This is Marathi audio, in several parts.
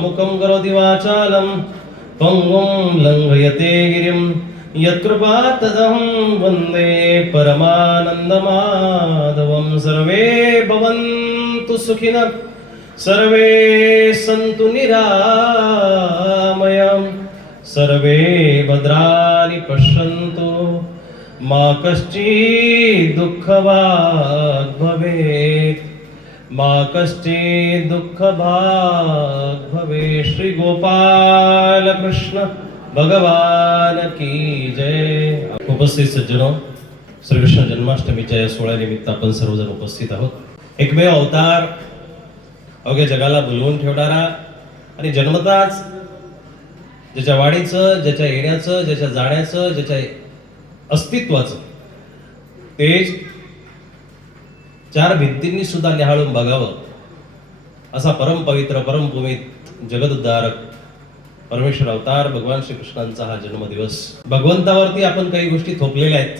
मुखं करोति वाचालं पङ्गुं लङ्घयते गिरिं यत्कृपात्तदहं वन्दे परमानन्दमाधवं सर्वे भवन्तु सुखिनः सर्वे सन्तु निरामयं सर्वे भद्राणि पश्यन्तु मा कश्चित् दुःखभाग् भवेत् मा कश्चित् दुःखभाग् भवे श्री गोपाल कृष्ण भगवान की जय. उपस्थित सज्जनो श्रीकृष्ण जन्माष्टमीच्या या सोहळ्यानिमित्त आपण सर्वजण उपस्थित आहोत. एकमेव अवतार अवघ्या जगाला बोलवून ठेवणारा आणि जन्मताच ज्याच्या वाढीचं ज्याच्या येण्याचं ज्याच्या जाण्याचं ज्याच्या अस्तित्वाचं तेज चार भिंतींनी सुद्धा निहाळून बघावं. असा परमपवित्र परमभूमीत परम जगदुद्धारक परमेश्वर अवतार भगवान श्रीकृष्णांचा हा जन्मदिवस. भगवंतावरती आपण काही गोष्टी थोपलेल्या आहेत.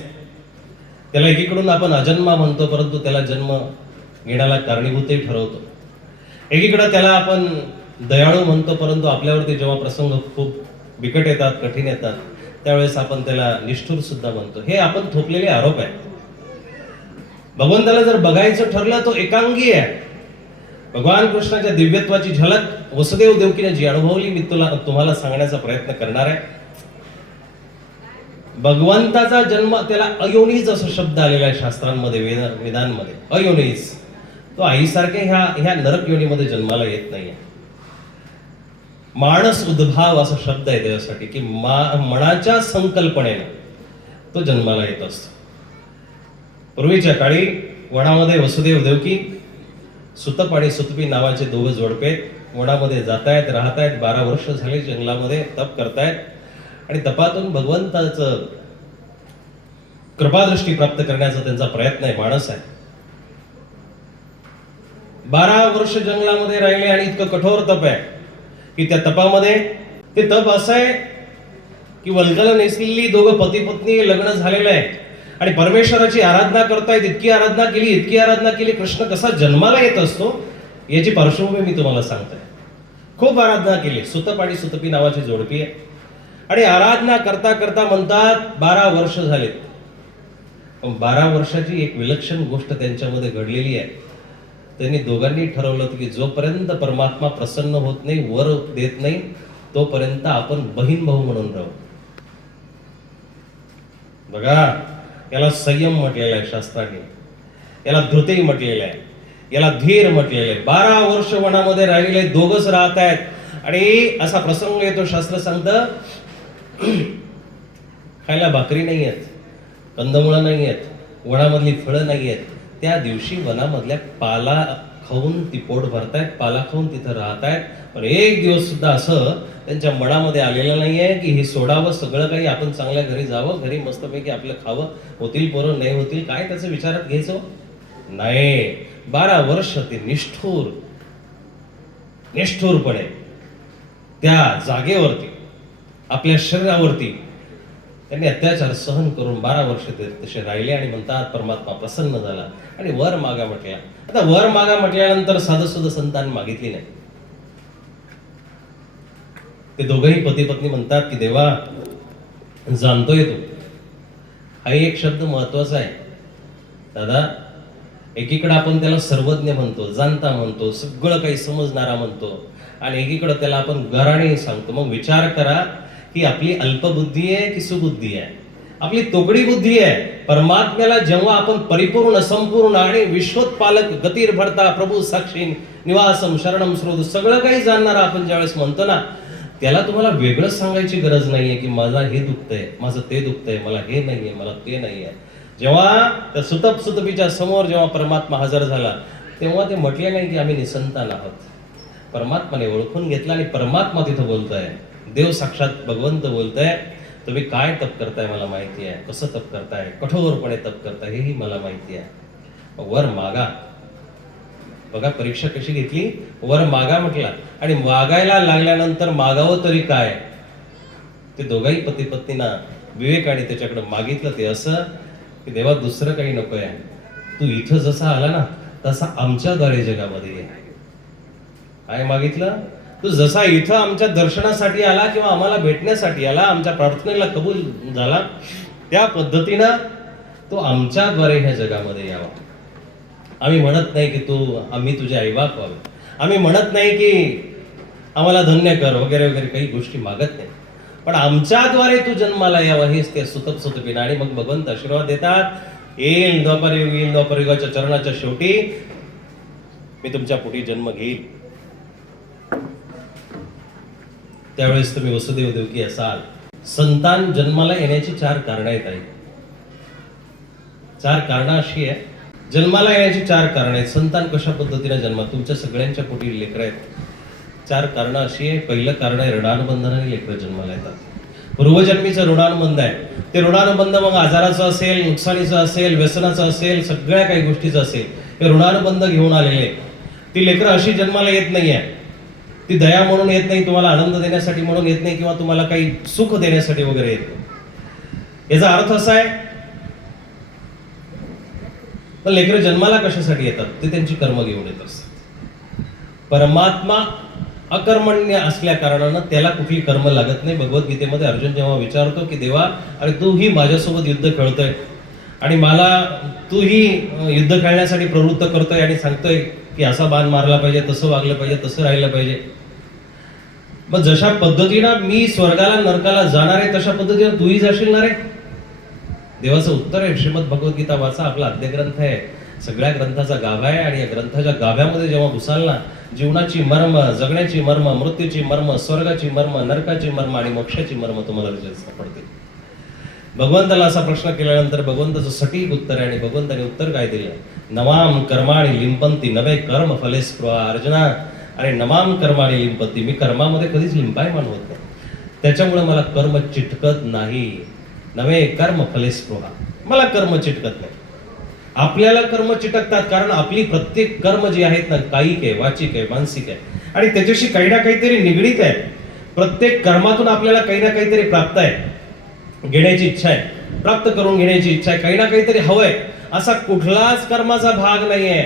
त्याला एकीकडून आपण अजन्मा म्हणतो परंतु त्याला जन्म घेण्याला कारणीभूतही ठरवतो. एकीकडं त्याला आपण दयाळू म्हणतो परंतु आपल्यावरती जेव्हा प्रसंग खूप बिकट येतात कठीण येतात त्यावेळेस आपण त्याला निष्ठुर सुद्धा म्हणतो. हे आपण थोपलेले आरोप आहे भगवंताला जर बघायचं ठरलं तो एकांगी आहे. भगवान कृष्णाच्या दिव्यत्वाची झलक वसुदेव देवकीने जी अनुभवली मी तुला तुम्हाला सांगण्याचा प्रयत्न करणार आहे. भगवंताचा जन्म त्याला अयोनीज असा शब्द आलेला आहे शास्त्रांमध्ये वेद वेदांमध्ये. अयोनीज. तो आईसारखे ह्या ह्या नरक योनीमध्ये जन्माला येत नाहीये. माणस उद्भाव असा शब्द आहे त्याच्यासाठी की मा मनाच्या संकल्पनेनं तो जन्माला येत असतो. पूर्वीच्या काळी वनामध्ये वसुदेव देवकी सुतप आणि सुतपी नावाचे दोघं जोडपे वनामध्ये जातायत राहतायत बारा वर्ष झाले जंगलामध्ये तप करतायत. आणि तपातून भगवंताचं कृपादृष्टी प्राप्त करण्याचा त्यांचा प्रयत्न आहे माणस आहे. बारा वर्ष जंगलामध्ये राहिले आणि इतकं कठोर तप आहे की त्या तपामध्ये ते तप असं आहे की वल्गल नेसलेली दोघं पती पत्नी लग्न झालेलं आहे. आणि परमेश्वराची आराधना करतायत इतकी आराधना केली इतकी आराधना केली कृष्ण कसा जन्माला येत असतो याची पार्श्वभूमी मी तुम्हाला सांगतोय. खूप आराधना केली सुतप आणि सुतपी नावाची जोडपी आहे. आणि आराधना करता करता म्हणतात बारा वर्ष झालेत. बारा वर्षाची एक विलक्षण गोष्ट त्यांच्यामध्ये घडलेली आहे. त्यांनी दोघांनी ठरवलं की जोपर्यंत परमात्मा प्रसन्न होत नाही वर देत नाही तोपर्यंत आपण बहीण भाऊ म्हणून राहू. बघा याला संयम म्हटलेला आहे शास्त्राने. याला धृतही म्हटलेलं आहे. याला धीर म्हटलेलं आहे. बारा वर्ष वनामध्ये राहिलेले दोघच राहत आहेत. आणि असा प्रसंग येतो शास्त्र सांगतं खायला भाकरी नाही आहेत कंदमुळं नाही आहेत वनामधली फळं नाही आहेत. त्या दिवशी वनामधल्या पाला खाऊन ती पोट भरतायत पाला खाऊन तिथं राहतायत. पण एक दिवस सुद्धा असं त्यांच्या मनामध्ये आलेलं नाही आहे की हे सोडावं सगळं काही आपण चांगल्या घरी जावं घरी मस्तपैकी आपलं खावं होतील पोरं नाही होतील काय त्याचं विचारात घ्यायचं? नाही. बारा वर्ष ते निष्ठूर निष्ठूरपणे त्या जागेवरती आपल्या शरीरावरती त्यांनी अत्याचार सहन करून बारा वर्ष ते तसे राहिले आणि म्हणतात परमात्मा प्रसन्न झाला आणि वर मागा म्हटल्या. आता वर मागा म्हटल्यानंतर साधं सुद्धा संतान मागितली नाही. ते दोघंही पती पत्नी म्हणतात की देवा जाणतोय तो. हा एक शब्द महत्त्वाचा आहे. दादा एकीकडे आपण त्याला सर्वज्ञ म्हणतो जाणता म्हणतो सगळं काही समजणारा म्हणतो आणि एकीकडे त्याला आपण घराणेही सांगतो. मग विचार करा ही आपली अल्पबुद्धी आहे की सुबुद्धी आहे? आपली तोकडी बुद्धी आहे. परमात्म्याला जेव्हा आपण परिपूर्ण संपूर्ण आणि विश्वोत्पालक गतीर भरता प्रभू साक्षी निवासम शरणम स्रोत सगळं काही जाणणारा आपण ज्यावेळेस म्हणतो ना त्याला तुम्हाला वेगळं सांगायची गरज नाहीये की माझा हे दुखतंय माझं ते दुखतंय मला हे नाहीये मला ते नाहीये. जेव्हा त्या सुतप सुतपीच्या समोर जेव्हा परमात्मा हजर झाला तेव्हा ते म्हटले नाही की आम्ही निसंतान आहोत. परमात्माने ओळखून घेतला आणि परमात्मा तिथं बोलतोय. देव साक्षात भगवंत बोलतोय. तुम्ही काय तप करताय मला माहिती आहे. कसं तप करताय? कठोरपणे तप करताय हेही मला माहिती आहे. वर मागा. बघा परीक्षा कशी घेतली? वर मागा म्हटला. आणि मागायला लागल्यानंतर मागावं तरी काय? ते दोघाही पती पत्नीना विवेक आणि त्याच्याकडे मागितलं. ते असं की देवा दुसरं काही नको आहे तू इथं जसा आला ना तसा आमच्याद्वारे जगामध्ये आहे काय मागितलं? तू जसा इथं आमच्या दर्शनासाठी आला किंवा आम्हाला भेटण्यासाठी आला आमच्या प्रार्थनेला कबूल झाला त्या पद्धतीनं तो आमच्याद्वारे ह्या जगामध्ये यावा. आम्ही म्हणत नाही की तू आम्ही तुझे आईबाप व्हावे. आम्ही म्हणत नाही की आम्हाला धन्य कर वगैरे वगैरे काही गोष्टी मागत नाही. पण आमच्याद्वारे तू जन्माला यावा हेच ते सुतप सुतपिन. आणि मग भगवंत आशीर्वाद देतात. येईल द्वापरयुग येईल द्वापरयुगाच्या चरणाच्या शेवटी मी तुमच्या पोटी जन्म घेईल. त्यावेळेस तुम्ही वसुदेव देवकी असाल. संतान जन्माला येण्याची चार कारणं आहेत आई. चार कारणं अशी आहे जन्माला येण्याची चार कारणं आहेत. संतान कशा पद्धतीने जन्मात तुमच्या सगळ्यांच्या पोटी लेकरं आहेत. चार कारणं अशी आहे पहिलं कारण आहे ऋणानुबंधनाने लेकरं जन्माला येतात. पूर्वजन्मीचं ऋणानुबंध आहे. ते ऋणानुबंध मग आजाराचं असेल नुकसानीचं असेल व्यसनाचं असेल सगळ्या काही गोष्टीचं असेल हे ऋणानुबंध घेऊन आलेले ती लेकरं अशी जन्माला येत नाही आहे ती दया म्हणून येत नाही तुम्हाला आनंद देण्यासाठी म्हणून येत नाही किंवा तुम्हाला काही सुख देण्यासाठी वगैरे येत नाही. याचा अर्थ असा आहे पण लेकरं जन्माला कशासाठी येतात? ते त्यांची कर्म घेऊन येत असतात. परमात्मा अकर्मण्य असल्या कारणानं त्याला कुठली कर्म लागत नाही. भगवद्गीतेमध्ये अर्जुन जेव्हा विचारतो की देवा अरे तूही माझ्यासोबत युद्ध खेळतोय आणि मला तूही युद्ध खेळण्यासाठी प्रवृत्त करतोय आणि सांगतोय की असा बाण मारला पाहिजे तसं वागलं पाहिजे तसं राहिलं पाहिजे. मग जशा पद्धतीनं मी स्वर्गाला नरकाला जाणार आहे तशा पद्धतीनं तूही जाशील ना रे? देवाचं उत्तर आहे श्रीमद भगवद्गीता वाचा आपला आद्यग्रंथ आहे. सगळ्या ग्रंथाचा गाभा आहे आणि या ग्रंथाच्या गाभ्यामध्ये जेव्हा घुसाल ना जीवनाची मर्म जगण्याची मर्म मृत्यूची मर्म स्वर्गाची मर्म नरकाची मर्म आणि मोक्षाची मर्म तुम्हाला त्याच्यात सापडते भगवंताला असा प्रश्न केल्यानंतर भगवंताचं सटीक उत्तर आहे आणि भगवंताने उत्तर काय दिलं? नवाम कर्माणी लिंपंती नवे कर्म फले स्पृहा। अर्जुना अरे नवाम कर्माणी लिंपंती मी कर्मामध्ये कधीच लिंपायमान होत नाही. त्याच्यामुळे मला कर्म चिटकत नाही. नवे कर्म फले स्पृहा. मला कर्म चिटकत नाही. आपल्याला कर्म चिटकतात कारण आपली प्रत्येक कर्म जी आहेत ना कायिक आहे वाचिक आहे मानसिक आहे. आणि त्याच्याशी काही ना काहीतरी निगडीत आहे. प्रत्येक कर्मातून आपल्याला काही ना काहीतरी प्राप्त आहे. घेण्याची इच्छा आहे. प्राप्त करून घेण्याची इच्छा आहे. काही ना काहीतरी हवंय असा कुठलाच कर्माचा भाग नाही आहे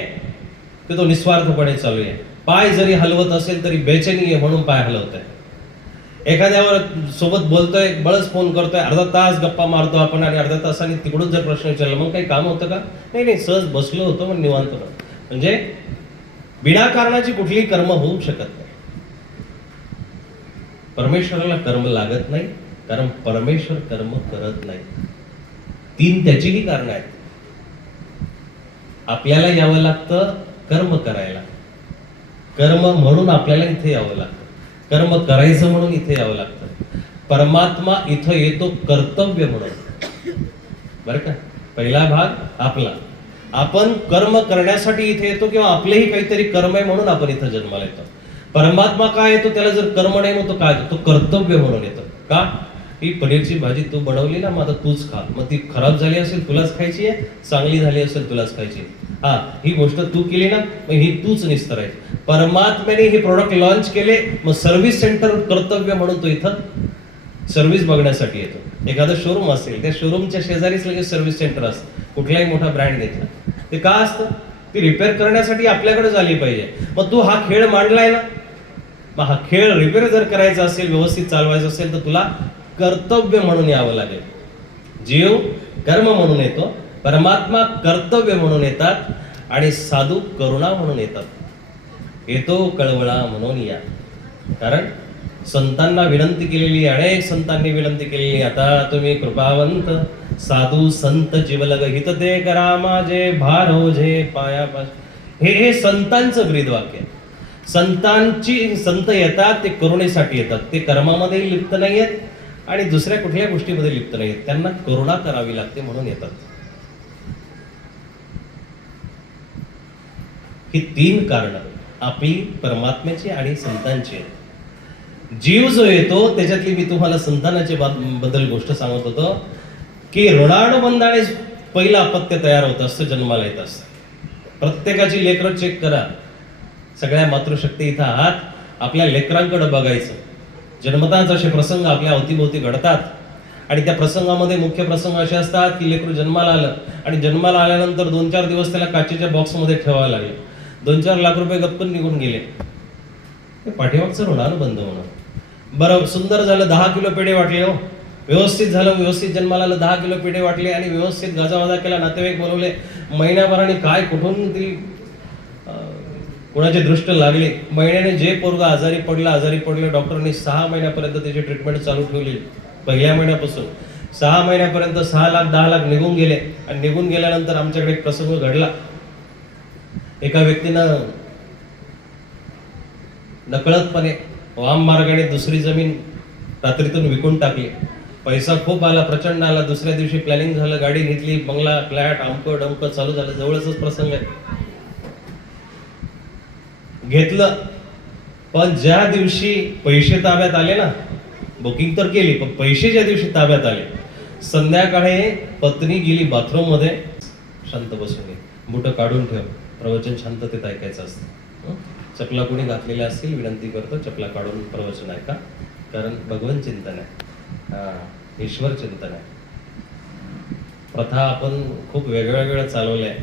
की तो निस्वार्थपणे चालू आहे. पाय जरी हलवत असेल तरी बेचैनी आहे म्हणून पाय हलवत आहे एखाद्यावर सोबत बोलतोय बळच फोन करतोय अर्धा तास गप्पा मारतो आपण आणि अर्ध्या तासाने तिकडून जर प्रश्न विचारला मग काही काम होतं का? नाही नाही सहज बसलो होतो पण निवांत म्हणजे विनाकारणाची कुठलीही कर्म होऊ शकत नाही. परमेश्वराला कर्म लागत नाही कारण परमेश्वर कर्म करत नाही. तीन त्याचीही कारण आहेत. आपल्याला यावं लागतं कर्म करायला. कर्म म्हणून आपल्याला इथे यावं लागतं. कर्म करायचं म्हणून इथे यावं लागतं. परमात्मा इथं येतो कर्तव्य म्हणून. बरं का? पहिला भाग आपला. आपण कर्म करण्यासाठी इथे येतो किंवा आपलेही काहीतरी कर्म आहे म्हणून आपण इथं जन्माला येतो. परमात्मा काय येतो? त्याला जर कर्म नाही मग तो काय येतो? तो कर्तव्य म्हणून येतो. का? ही पनीरची भाजी तू बनवली ना मग आता तूच खा. मग ती खराब झाली असेल तुलाच खायची आहे चांगली झाली असेल तुलाच खायची हा ही गोष्ट तू केली ना मग ही तूच निस्तरायची परमात्म्याने हे प्रोडक्ट लॉन्च केले मग सर्व्हिस सेंटर कर्तव्य म्हणून तो इथं सर्व्हिस बघण्यासाठी येतो. एखादं शोरूम असेल त्या शोरूमच्या शेजारीच लगेच सर्व्हिस सेंटर असतं. कुठलाही मोठा ब्रँड घेतला ते का असतं? ती रिपेअर करण्यासाठी आपल्याकडे झाली पाहिजे. मग तू हा खेळ मांडलाय ना? मग हा खेळ रिपेअर जर करायचा असेल व्यवस्थित चालवायचा असेल तर तुला कर्तव्य म्हणून यावं लागेल. जीव कर्म म्हणून येतो परमात्मा कर्तव्य म्हणून येतात आणि साधू करुणा म्हणून येतात. येतो कळवळा म्हणून या. कारण संतांना विनंती केलेली अनेक संतांनी विनंती केलेली आता तुम्ही कृपावंत साधू संत जीवलग हित ते करा माझे भार ओझे पाया हे हे संतांचं ब्रीदवाक्य आहे. संतांची संत येतात ते करुणेसाठी येतात. ते कर्मामध्ये लिप्त नाही आहेत आणि दुसऱ्या कुठल्या गोष्टीमध्ये लिप्त नाही आहेत त्यांना करुणा करावी लागते म्हणून येतात. ही तीन कारण आपली परमात्म्याची आणि संतांची आहेत. जीव जो येतो त्याच्यातली मी तुम्हाला संतानाचे बद्दल गोष्ट सांगत होतो की ऋणानुबंधाने पहिलं अपत्य तयार होत असतं जन्माला येत असतं. प्रत्येकाची लेकरं चेक करा. सगळ्या मातृशक्ती इथं आहात. आपल्या लेकरांकडे बघायचं. जन्मताच असे प्रसंग आपल्या अवतीभोवती घडतात. आणि त्या प्रसंगामध्ये मुख्य प्रसंग असे असतात की लेकरू जन्माला आलं आणि जन्माला आल्यानंतर दोन चार दिवस त्याला काचेच्या बॉक्समध्ये ठेवावं लागले. दोन चार लाख रुपये गप्पन निघून गेले. ते पाठीमागचं बंद होणार बरं सुंदर झालं दहा किलो पेढे वाटले हो. व्यवस्थित झालं व्यवस्थित जन्माला आलं दहा किलो पेढे वाटले आणि व्यवस्थित गाजावाजा केला नातेवाईक बोलवले महिन्याभराने काय कुठून ती कोणाचे दृष्ट लागले महिन्याने जे पोरगा आजारी पडला आजारी पडलं डॉक्टरनी सहा महिन्यापर्यंत त्याची ट्रीटमेंट चालू ठेवली. पहिल्या महिन्यापासून. सहा महिन्यापर्यंत सहा लाख दहा लाख निघून गेले. आणि निघून गेल्यानंतर आमच्याकडे एक प्रसंग घडला. एका व्यक्तीनं नकळतपणे वाम मार्गाने दुसरी जमीन रात्रीतून विकून टाकली. पैसा खूप आला प्रचंड आला. दुसऱ्या दिवशी प्लॅनिंग झालं गाडी घेतली बंगला फ्लॅट अंक डमक चालू झालं. जवळच प्रसंग आहे. घेतलं. पण ज्या दिवशी पैसे ताब्यात आले ना बुकिंग तर केली पण पैसे ज्या दिवशी ताब्यात आले संध्याकाळी पत्नी गेली बाथरूममध्ये शांत बसून घे. बुटं काढून ठेव. प्रवचन शांततेत ऐकायचं असतं. चपला कोणी घातलेल्या असतील विनंती करतो चपला काढून प्रवचन ऐका. कारण भगवन चिंतन आहे. हा ईश्वर चिंतन आहे. प्रथा आपण खूप वेगळ्या वेगळ्या चालवल्या आहेत.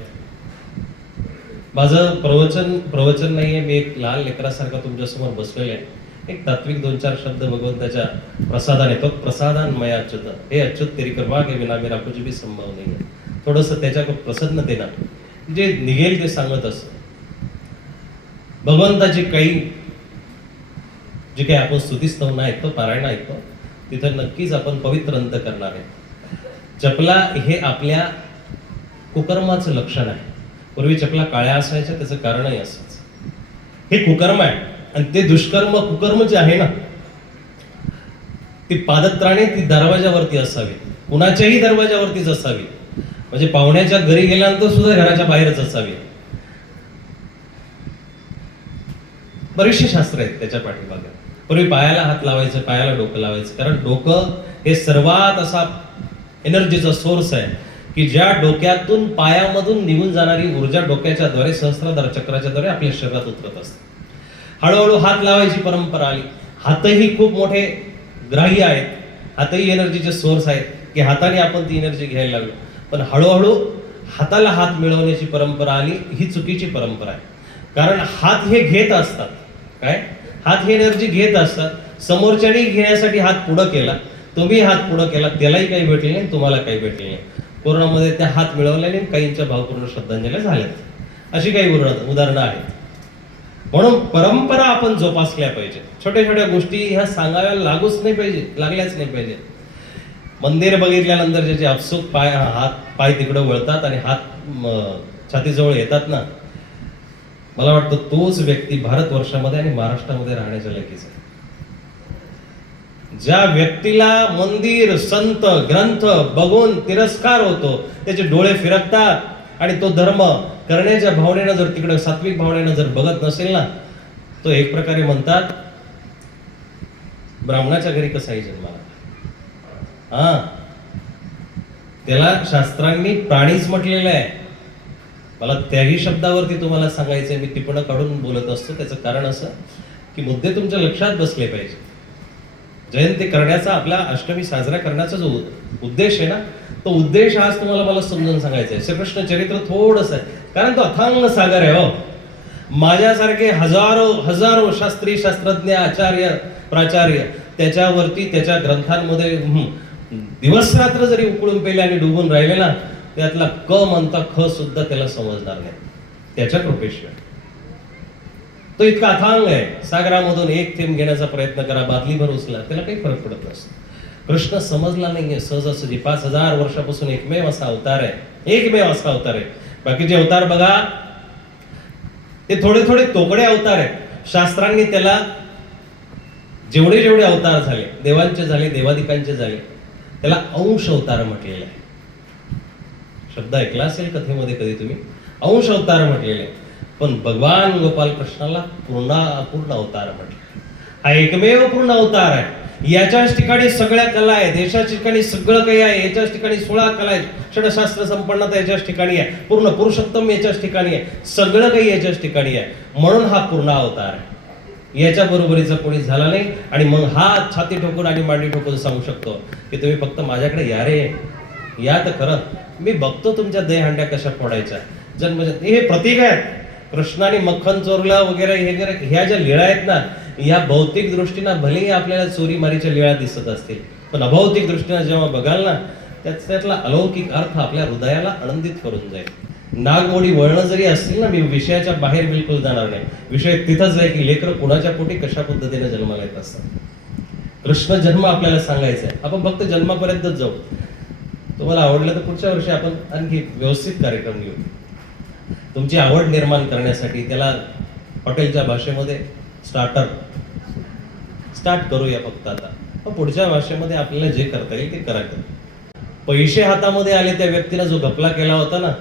माझं प्रवचन प्रवचन नाहीये. मी एक लहान लेकरासारखा तुमच्यासमोर बसलेलं आहे. एक तात्विक दोन चार शब्द भगवंताच्या प्रसादाने तो प्रसादान मया अच्युत. हे अच्युत तेरी कृपा के विना मेरा कुछ भी संभव नाही आहे थोडंसं त्याच्याकडे प्रसन्नतेनं जे निघेल ते सांगत असत भगवंताची काही जे काही आपण स्तुतीस्तवना ऐकतो पारायण ऐकतो तिथं नक्कीच आपण पवित्र अंत करणार आहे चपला हे आपल्या कुकर्माचं लक्षण आहे. पूर्वी चकला काळ्या असायच्या त्याचं कारणही असंच. हे कुकर्म आहे. आणि ते दुष्कर्म कुकर्म जे आहे ना ती पादत्राणे ती दरवाजावरती असावी. कुणाच्याही दरवाजावरतीच असावी. म्हणजे पाहुण्याच्या घरी गेल्यानंतर सुद्धा घराच्या बाहेरच असावी. बरेचसे शास्त्र आहेत त्याच्या पाठीमागे. पूर्वी पायाला हात लावायचं पायाला डोकं लावायचं. कारण डोकं हे सर्वात असा एनर्जीचा सोर्स आहे. की ज्या डोक्यातून पायामधून निघून जाणारी ऊर्जा डोक्याच्या द्वारे सहस्त्राधार चक्राच्या द्वारे आपल्या शरीरात उतरत असते. हळूहळू हात लावायची परंपरा आली. हातही खूप मोठे ग्राही आहेत. हातही एनर्जीचे सोर्स आहेत की हाताने आपण ती एनर्जी घ्यायला लागलो. पण हळूहळू हाताला हात मिळवण्याची परंपरा आली ही चुकीची परंपरा आहे. कारण हात हे घेत असतात. काय? हात हे एनर्जी घेत असतात. समोरच्याने घेण्यासाठी हात पुढं केला. तुम्ही हात पुढं केला. त्यालाही काही भेटले नाही तुम्हाला काही भेटले नाही. कोरोनामध्ये त्या हात मिळवल्याने काहींच्या भावपूर्ण श्रद्धांजल्या झाल्यात. अशी काही उदाहरणं उदाहरणं आहेत. म्हणून परंपरा आपण जोपासल्या पाहिजे छोट्या छोट्या गोष्टी ह्या सांगाव्या लागूच नाही पाहिजे लागल्याच नाही पाहिजे मंदिर बघितल्यानंतर ज्याचे अपसूक पाय हात पाय तिकडे वळतात आणि हात छातीजवळ येतात ना? मला वाटतं तोच व्यक्ती भारतवर्षामध्ये आणि महाराष्ट्रामध्ये राहण्याच्या लगेच आहे. ज्या व्यक्तीला मंदिर संत ग्रंथ बघून तिरस्कार होतो त्याचे डोळे फिरकतात आणि तो धर्म करण्याच्या भावनेनं जर तिकडे सात्विक भावनेनं जर बघत नसेल ना तो एक प्रकारे म्हणतात ब्राह्मणाच्या घरी कसा आहे जन्माला? हा. त्याला शास्त्रांनी प्राणीच म्हटलेलं आहे. मला त्याही शब्दावरती तुम्हाला सांगायचंय मी टिपणं काढून बोलत असतो. त्याचं कारण असं की मुद्दे तुमच्या लक्षात बसले पाहिजे. जयंती करण्याचा आपला अष्टमी साजरा करण्याचा जो उद्देश आहे ना तो उद्देश आज तुम्हाला मला समजून सांगायचा आहे. श्रीकृष्ण चरित्र थोडस आहे. कारण तो अथांग सागर आहे हो. माझ्यासारखे हजारो हजारो शास्त्री शास्त्रज्ञ आचार्य प्राचार्य त्याच्यावरती त्याच्या ग्रंथांमध्ये दिवस रात्र जरी उकळून पेले आणि डुबून राहिले ना त्यातला क म्हणता ख सुद्धा त्याला समजणार नाही. त्याच्या कृपेशिवाय. तो इतका अथांग आहे. सागरामधून एक थेंब घेण्याचा प्रयत्न करा बादलीभर उचला त्याला काही फरक पडत नसतो. कृष्ण समजला नाहीये सहजासहजी पाच हजार वर्षापासून एकमेव असा अवतार आहे. एकमेव असा अवतार आहे. बाकीचे अवतार बघा. ते थोडे थोडे तोकडे अवतार आहेत. शास्त्रांनी त्याला जेवढे जेवढे अवतार झाले देवांचे झाले देवाधिकांचे झाले त्याला अंश अवतार म्हटलेला आहे. शब्द ऐकला असेल कथेमध्ये कधी तुम्ही? अंश अवतार म्हटलेले आहे. पण भगवान गोपाल कृष्णाला पूर्ण अपूर्ण अवतार म्हटलं. हा एकमेव पूर्ण अवतार आहे. याच्याच ठिकाणी सगळ्या कला आहेत. याच्याच ठिकाणी सगळं काही आहे. याच्याच ठिकाणी सोळा कला आहेत. षडशास्त्र संपन्नता याच्याच ठिकाणी आहे. पूर्ण पुरुषोत्तम याच्याच ठिकाणी आहे. सगळं काही याच्याच ठिकाणी आहे. म्हणून हा पूर्ण अवतार आहे. याच्या बरोबरीचा कोणी झाला नाही. आणि मग हा छाती ठोकून आणि मांडी ठोकून सांगू शकतो की तुम्ही फक्त माझ्याकडे या रे. या तर खरं. मी बघतो तुमच्या दहीहंड्या कशा फोडायच्या. जन्म हे प्रतीक आहेत. कृष्णाने मक्खन चोरला वगैरे हे वगैरे ह्या ज्या लिळा आहेत ना या भौतिक दृष्टीनं भलेही आपल्याला चोरी मारीच्या लिळा दिसत असतील पण अभौतिक दृष्टीनं जेव्हा बघाल ना त्यात त्यातला अलौकिक अर्थ आपल्या हृदयाला आनंदित करून जाईल. नागमोडी वळणं जरी असतील ना मी विषयाच्या बाहेर बिलकुल जाणार नाही. विषय तिथंच आहे की लेकर कुणाच्या पोटी कशा पद्धतीने जन्माला येत असतात. कृष्ण जन्म आपल्याला सांगायचा आहे. आपण फक्त जन्मापर्यंतच जाऊ. तुम्हाला आवडलं तर पुढच्या वर्षी आपण आणखी व्यवस्थित कार्यक्रम घेऊ. तुमची आवड निर्माण करण्यासाठी त्याला हॉटेलच्या भाषेमध्ये स्टार्टर स्टार्ट करूया फक्त आता. मग पुढच्या भाषेमध्ये आपल्याला जे करता येईल ते करायचं पैसे हातामध्ये आले त्या व्यक्तीला जो घपला केला होता ना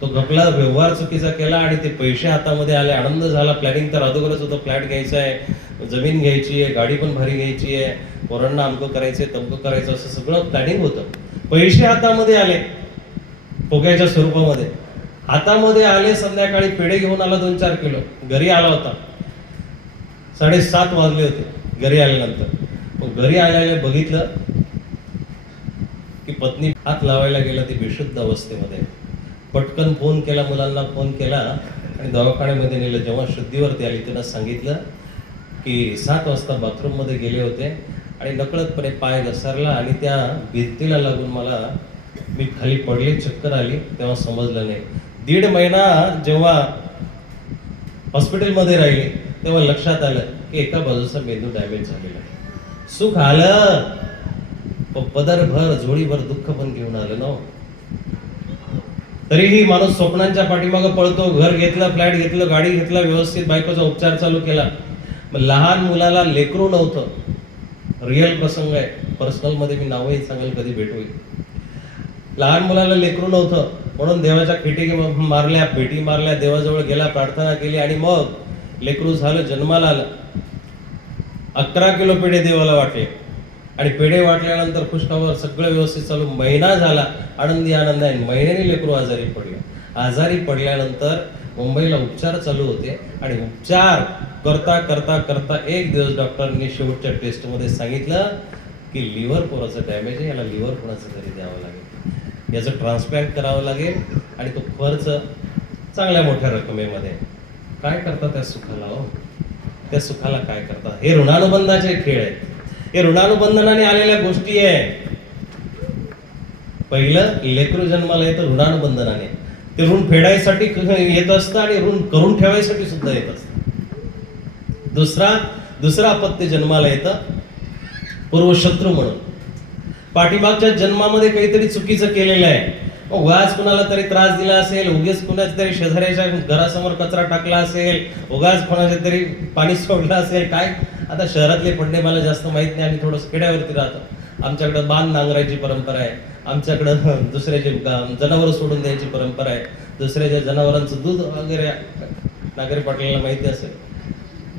तो घपला व्यवहार चुकीचा केला आणि ते पैसे हातामध्ये आले आनंद झाला. प्लॅनिंग तर अगोदरच होतं फ्लॅट घ्यायचा आहे जमीन घ्यायची आहे गाडी पण भारी घ्यायची आहे पोरांना अमकं करायचंय तमकं करायचं असं सगळं प्लॅनिंग होतं. पैसे हातामध्ये आले पोग्याच्या स्वरूपामध्ये. हातामध्ये आले संध्याकाळी पेढे घेऊन आला दोन चार किलो. घरी आला होता. साडेसात वाजले होते घरी आल्यानंतर. मग घरी आल्याने बघितलं की पत्नी हात लावायला गेला ती बेशुद्ध अवस्थेमध्ये. पटकन फोन केला मुलांना फोन केला आणि दवाखान्यामध्ये नेलं. जेव्हा शुद्धीवरती आली तिनं सांगितलं की सात वाजता बाथरूममध्ये गेले होते आणि नकळतपणे पाय घसरला आणि त्या भिंतीला लागून मला मी खाली पडले चक्कर आली. तेव्हा समजलं नाही. दीड महिना जेव्हा हॉस्पिटलमध्ये राहिले तेव्हा लक्षात आलं की एका बाजूचा मेंदू डॅमेज झालेला आहे. सुख आलं पण पदरभर झोळीभर दुःख पण घेऊन आलं ना हो. तरीही माणूस स्वप्नांच्या पाठीमागं पळतो घर घेतलं फ्लॅट घेतलं गाडी घेतला व्यवस्थित बायकोचा उपचार चालू केला. मग लहान मुलाला लेकरू नव्हतं. रिअल प्रसंग आहे. पर्सनलमध्ये मी नावही सांगेल कधी भेटू. लहान मुलाला लेकरू नव्हतं. म्हणून देवाच्या खेटी मारल्या भेटी मारल्या देवाजवळ गेला प्रार्थना केली आणि मग लेकरू झालं जन्माला आलं. अकरा किलो पेढे देवाला वाटले. आणि पेढे वाटल्यानंतर खुशखबर सगळं व्यवस्थित चालू महिना झाला. आनंदी आनंद आहे महिन्याने लेकरू आजारी पडलं. आजारी पडल्यानंतर मुंबईला उपचार चालू होते आणि उपचार करता करता करता एक दिवस डॉक्टरांनी शेवटच्या टेस्टमध्ये सांगितलं की लिव्हर कोणाचं डॅमेज आहे याला लिव्हर कोणाचं तरी द्यावं लागेल. याचं ट्रान्सप्लांट करावं लागेल आणि तो खर्च चांगल्या मोठ्या रकमेमध्ये. काय करता त्या सुखाला हो? त्या सुखाला काय करता? हे ऋणानुबंधाचे खेळ आहेत. हे ऋणानुबंधनाने आलेल्या गोष्टी आहे. पहिलं लेकरू जन्माला येतं ऋणानुबंधनाने. ते ऋण फेडायसाठी येत असतं आणि ऋण करून ठेवायसाठी सुद्धा येत असतं. दुसरा दुसरा अपत्य जन्माला येतं. पूर्वशत्रू म्हणून. पाठीमागच्या जन्मामध्ये काहीतरी चुकीचं केलेलं आहे. उगाच कुणाला तरी त्रास दिला असेल उगीच कुणाच्या तरी शेजाऱ्याच्या घरासमोर कचरा टाकला असेल उगाच कोणाच्या तरी पाणी सोडलं असेल काय? आता शहरातले पडणे मला जास्त माहीत नाही आम्ही थोडंसं खेड्यावरती राहतो. आमच्याकडं बांध नांगरायची परंपरा आहे. आमच्याकडं दुसऱ्याचे जनावर सोडून द्यायची परंपरा आहे. दुसऱ्याच्या जनावरांचं दूध वगैरे नागरी पाटलाला माहिती असेल.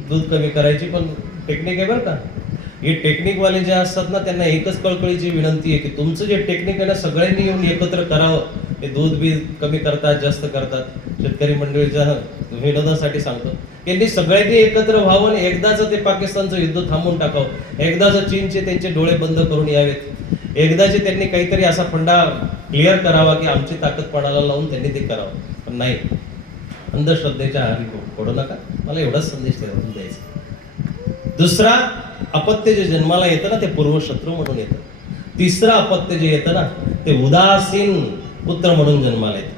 दूध कमी करायची पण टेक्निक आहे बरं का? हे टेक्निकवाले जे असतात ना त्यांना एकच कळकळीची विनंती आहे की तुमचं जे टेक्निक आहे ना सगळ्यांनी येऊन एकत्र करावं. हे दूध बी कमी करतात जास्त करतात. शेतकरी मंडळीच्या विनोदासाठी सांगतो. त्यांनी सगळ्यांनी एकत्र व्हावं आणि एकदाच ते पाकिस्तानचं युद्ध थांबवून टाकावं. एकदाच चीनचे त्यांचे डोळे बंद करून यावेत. एकदाचे त्यांनी काहीतरी असा फंडा क्लिअर करावा की आमची ताकद पणाला लावून त्यांनी ते करावं. पण नाही. अंधश्रद्धेच्या आहारी पडू नका. मला एवढाच संदेश द्यायचा दुसरा अपत्य जे जन्माला येतं ना ते पूर्वशत्रू म्हणून येतं. तिसरं अपत्य जे येतं ना ते उदासीन पुत्र म्हणून जन्माला येतं.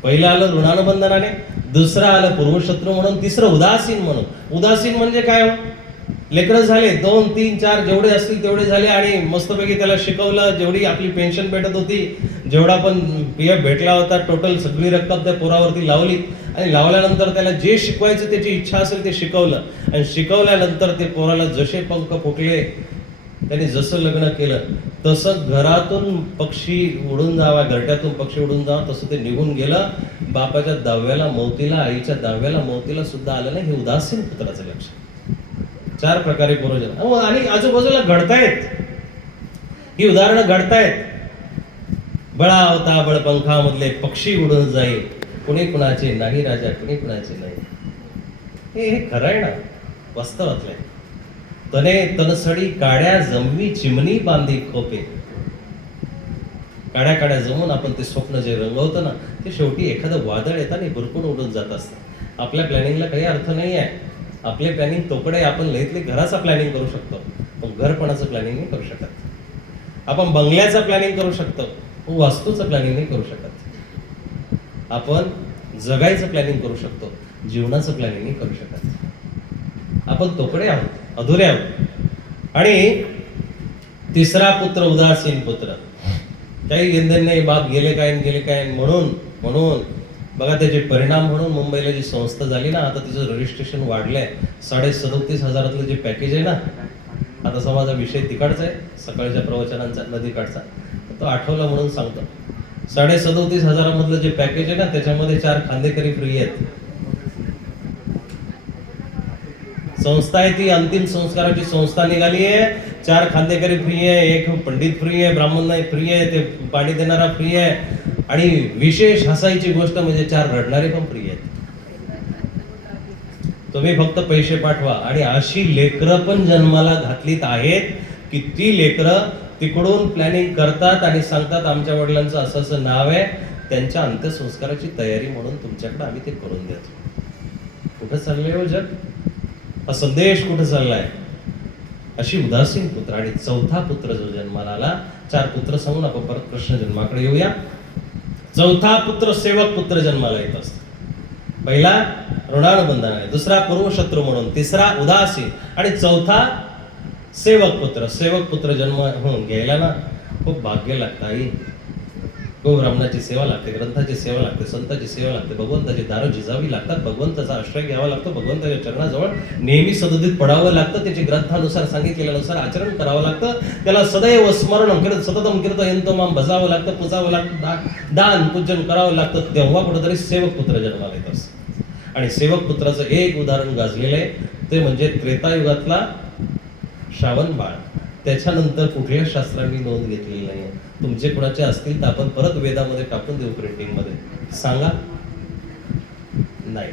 पहिलं आलं ऋणानुबंधनाने दुसरं आलं पूर्वशत्रू म्हणून तिसरं उदासीन म्हणून. उदासीन म्हणजे काय हो? लेकरं झाले दोन तीन चार जेवढे असतील तेवढे झाले आणि मस्तपैकी त्याला शिकवलं जेवढी आपली पेन्शन भेटत होती जेवढा पण पी एफ भेटला होता टोटल सगळी रक्कम त्या पोरावरती लावली आणि लावल्यानंतर त्याला जे शिकवायचं त्याची इच्छा असेल ते शिकवलं. आणि शिकवल्यानंतर ते पोराला जसे पंख फुटले त्याने जसं लग्न केलं तसं घरातून पक्षी उडून जावा घरट्यातून पक्षी उडून जावा तसं ते निघून गेलं. बापाच्या दहाव्याला मौतीला आईच्या दहाव्याला मौतीला सुद्धा आलं नाही हे उदासीन पुत्राचं लक्ष चार प्रकारे पूर्वजन अहो, आणि आजूबाजूला घडतायत. ही उदाहरणं घडतायत. बळा होता बळपंखामधले पक्षी उडून जाईल. कुणी कुणाचे नाही राजा कुणी कुणाचे नाही. हे हे खरं आहे ना? वास्तवातलंय तने तनसडी काड्या जमवी चिमणी बांधी खोपे. काड्या काड्या जमून आपण ते स्वप्न जे रंगवतो ना ते शेवटी एखादं वादळ येतं आणि भरपूर उडून जात असतं. आपल्या प्लॅनिंगला काही अर्थ नाही आहे आपले प्लॅनिंग तोकडे आपण लईतले घराचा प्लॅनिंग करू शकतो. पण घरपणाचं प्लॅनिंग नाही करू शकत. आपण बंगल्याचं प्लॅनिंग करू शकतो. पण वास्तूचं प्लॅनिंग नाही करू शकत. आपण जगायचं प्लॅनिंग करू शकतो. जीवनाचं प्लॅनिंग नाही करू शकत. आपण तोकडे आहोत अधुरे आहोत. आणि तिसरा पुत्र उदासीन पुत्र. काही घेणदेण नाही बाप गेले काय गेले काय म्हणून म्हणून बघा त्याचे परिणाम म्हणून मुंबईला जी संस्था झाली ना आता तिचं रजिस्ट्रेशन वाढलंय. साडे सदोतीस हजारातलं जे पॅकेज आहे ना आता समाजा विषय तिकडचा आहे. सकाळच्या प्रवचनांचा नदीकाठचा तो आठवला म्हणून सांगतो. साडे सदोतीस हजारामधलं जे पॅकेज आहे ना त्याच्यामध्ये चार खांदेकरी फ्री आहेत. संस्था आहे ती अंतिम संस्काराची संस्था निघाली आहे. चार खांदेकरी फ्री आहे एक पंडित फ्री आहे ब्राह्मण फ्री आहे ते पाणी देणारा फ्री आहे. आणि विशेष हसायची गोष्ट म्हणजे चार रडणारे पण प्रिय आहेत. तुम्ही फक्त पैसे पाठवा आणि अशी लेकरं पण जन्माला घातलीत आहेत की ती लेकरं तिकडून प्लॅनिंग करतात आणि सांगतात आमच्या वडिलांचं असं असं नाव आहे त्यांच्या अंत्यसंस्काराची तयारी म्हणून तुमच्याकडे आम्ही ते करून देतो. कुठं चाललंय हो जग? हा संदेश कुठं चाललाय? अशी उदासीन पुत्र आणि चौथा पुत्र जो जन्माला आला चार पुत्र सांगून आपण परत कृष्ण जन्माकडे येऊया. चौथा पुत्र सेवक पुत्र जन्माला येत असतो. पहिला ऋणानुबंधन आहे दुसरा पूर्वशत्रू म्हणून तिसरा उदासीन आणि चौथा सेवक पुत्र. सेवक पुत्र जन्म होऊन घ्यायला ना खूप भाग्य लागतं आई. खूप ब्राह्मणाची सेवा लागते ग्रंथाची सेवा लागते संतांची सेवा लागते भगवंताची दारं झिजावी लागतात भगवंताचा आश्रय घ्यावा लागतो भगवंताच्या चरणाजवळ नेहमी सदोदित पडावं लागतं त्याची ग्रंथानुसार सांगितलेल्यानुसार आचरण करावं लागतं त्याला सदैव स्मरण कीर्त सततम कीर्त यंतमाम भजावं लागतं पुजावं लागतं दा- दान पूजन करावं लागतं तेव्हा कुठेतरी सेवक पुत्र जन्माला येत असत आणि सेवक पुत्राचं एक उदाहरण गाजलेलं आहे ते म्हणजे त्रेतायुगातला श्रावण बाळ. त्याच्यानंतर कुठल्या शास्त्रांनी नोंद घेतलेली नाही तुमचे कुणाचे असतील तर आपण परत वेदामध्ये टाकून देऊ प्रिंटिंगमध्ये सांगा? नाही.